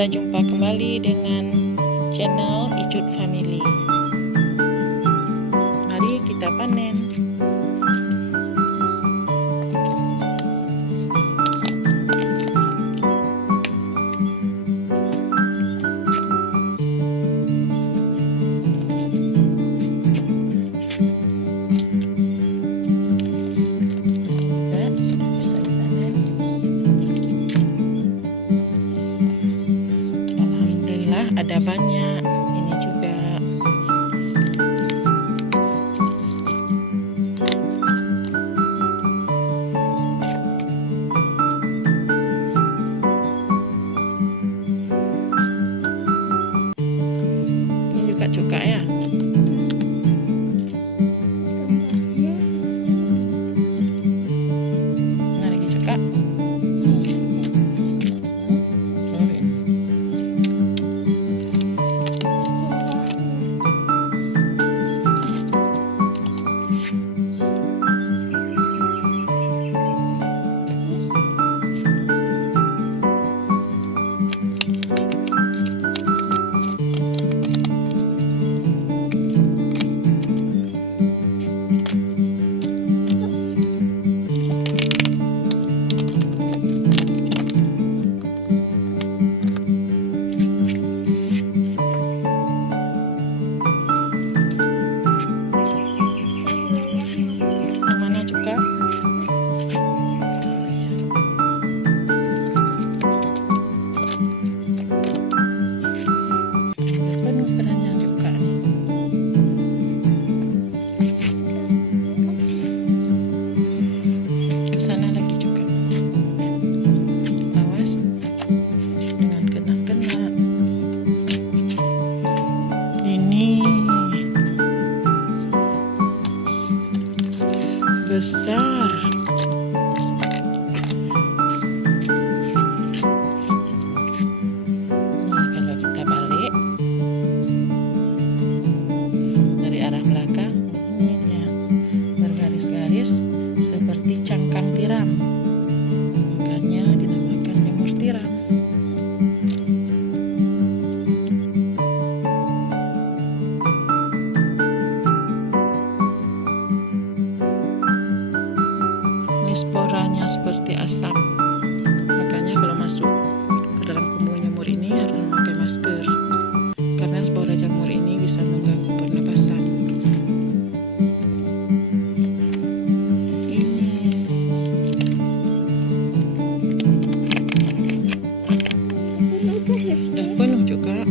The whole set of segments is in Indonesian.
kita jumpa kembali dengan channel Icut Family. Mari kita panen. Ada banyak ini juga. Ini juga cuka ya. Nah, lagi cuka. Besar. Nah, kalau kita balik dari arah belakang, ini dia bergaris-garis seperti cangkang tiram, makanya dinamakan jamur tiram. Sporanya seperti asap, makanya kalau masuk ke dalam kembung jamur ini harus memakai masker karena spora jamur ini bisa mengganggu pernapasan. Ini penuh juga.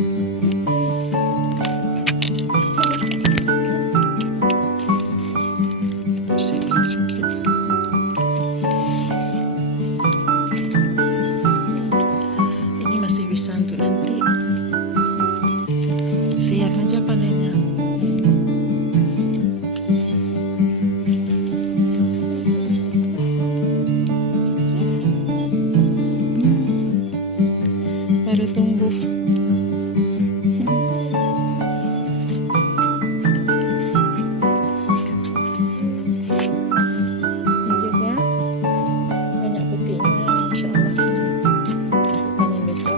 Siang aja panennya. Baru tumbuh. Ini juga banyak putihnya, insya Allah. Panen besok.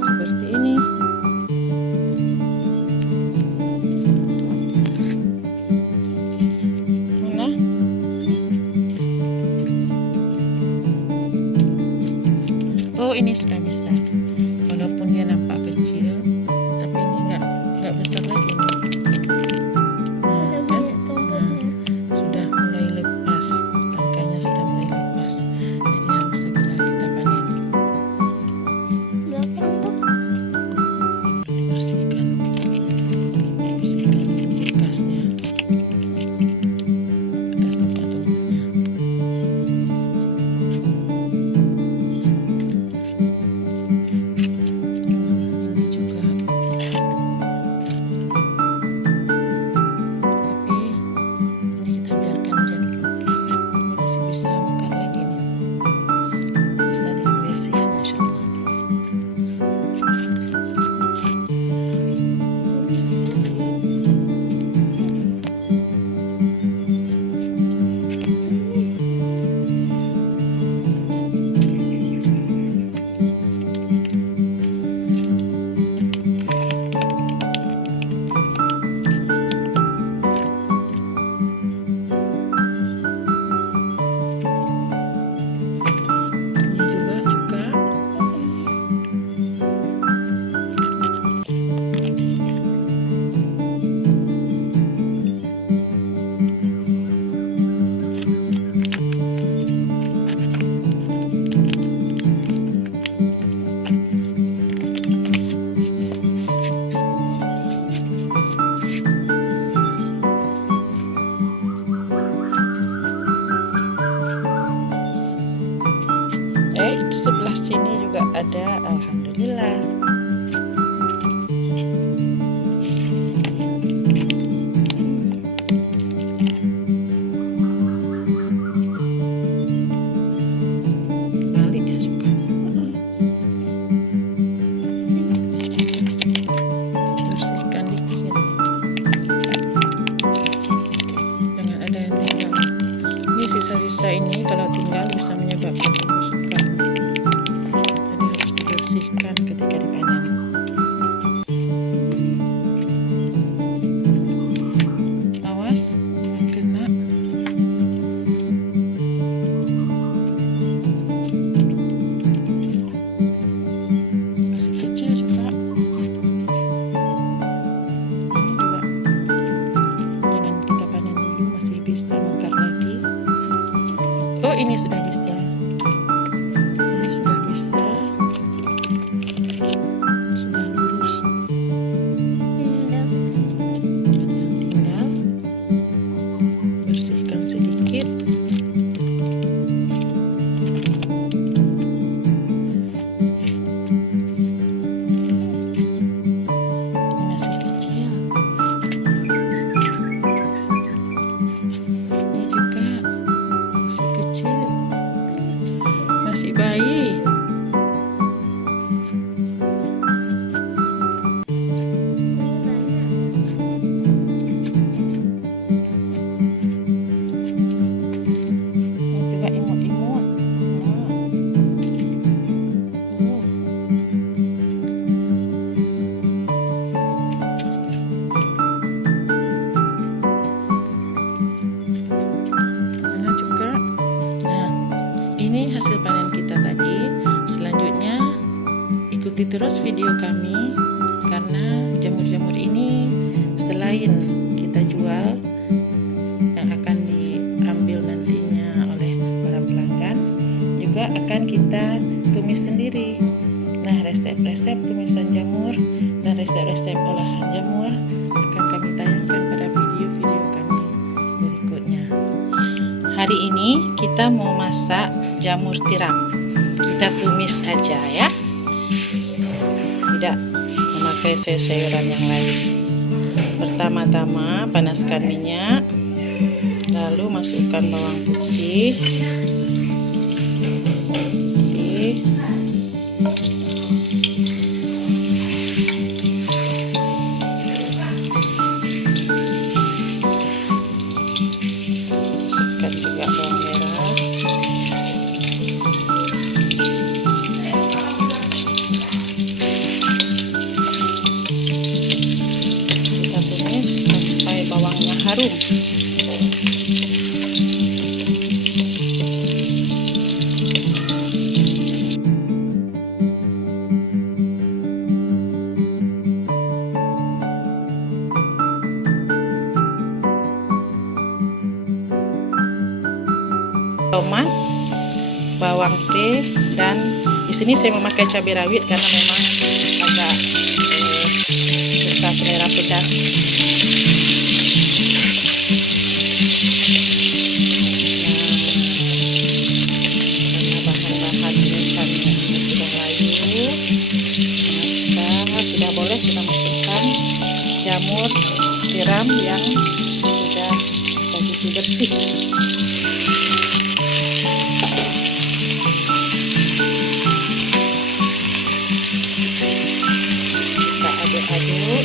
Seperti ini. Mana? Oh, ini sudah bisa. Walaupun dia nampak kecil, tapi ini nggak besar lagi nih. Nah, kan? Nah, sudah mulai lepas, tangkainya sudah mulai lepas. Jadi harus segera kita panen. Bersihkan bekasnya, bekas tempat tumbuhnya. ada, alhamdulillah. Balik ya suka. Bersihkan dikit. Jangan ada yang tinggal. Ini sisa-sisa ini kalau tinggal bisa menyebabkan pembusukan. Jadi harus dibersihkan ketika dipanen. Awas, jangan kena. Masih kecil juga. Ini juga jangan kita panen dulu, masih bisa mekar lagi. Oh, ini sudah bisa. Ini sudah bisa. Sudah lurus. Tinggal bersihkan sedikit. Masih kecil. Ini juga masih kecil. Masih bayi. Ini juga imut-imut. Mana juga. Nah, ini hasil panen kita tadi. Selanjutnya ikuti terus video kami, karena jamur-jamur ini selain kita jual, yang akan diambil nantinya oleh para pelanggan, juga akan kita tumis sendiri. Nah, resep-resep tumisan jamur dan resep-resep olahan jamur akan kami tayangkan pada video-video kami berikutnya. Hari ini kita mau masak jamur tiram. Kita tumis aja ya, tidak memakai sayur-sayuran yang lain. Pertama-tama panaskan minyak, lalu masukkan bawang putih, masukkan juga bawang merah, kita tumis sampai bawangnya harum. Tomat, bawang putih, dan di sini saya memakai cabai rawit karena memang agak suka selera pedas. Karena bahan-bahan tumisannya sudah layu, maka sudah boleh kita masukkan jamur tiram yang sudah kita cuci bersih. Aduk sampai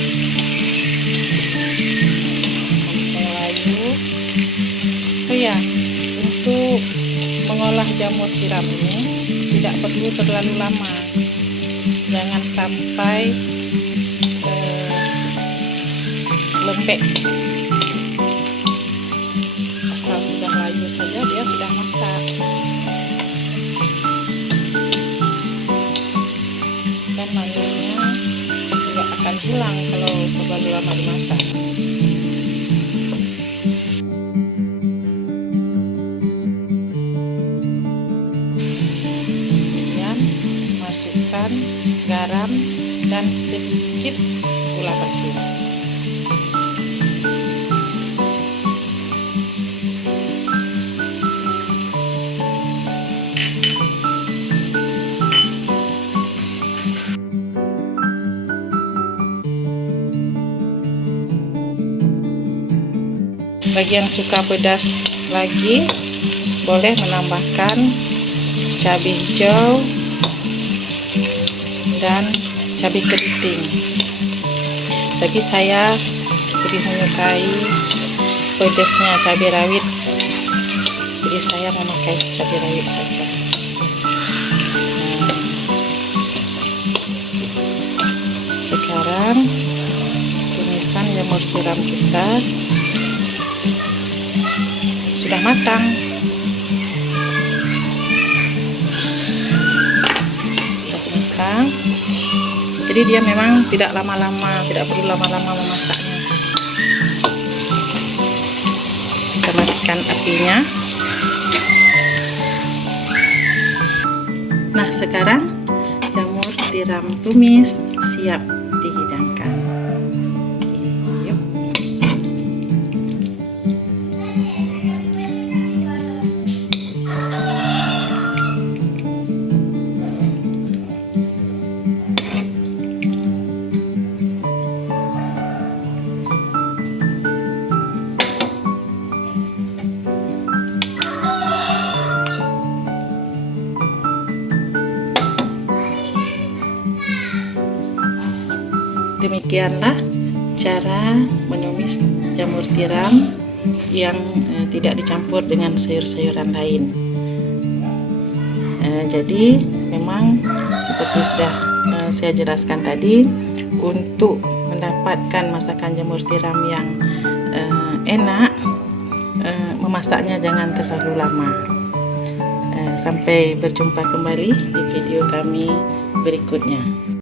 layu. Oh ya, untuk mengolah jamur tiram ini tidak perlu terlalu lama. Jangan sampai lembek. Asal sudah layu saja dia sudah masak. Dan manisnya akan hilang kalau terlalu lama dimasak. Kemudian masukkan garam dan sedikit gula pasir. bagi yang suka pedas lagi boleh menambahkan cabai hijau dan cabai keriting, tapi saya lebih menyukai pedasnya cabai rawit, jadi saya memakai cabai rawit saja. Sekarang tumisan jamur tiram kita sudah matang. Jadi dia memang tidak lama-lama, tidak perlu lama-lama memasaknya. Kita matikan apinya. Nah, sekarang jamur tiram tumis siap dihidangkan. Yuk. Demikianlah cara menumis jamur tiram yang tidak dicampur dengan sayur-sayuran lain. Jadi memang seperti sudah saya jelaskan tadi, untuk mendapatkan masakan jamur tiram yang enak, memasaknya jangan terlalu lama. Sampai berjumpa kembali di video kami berikutnya.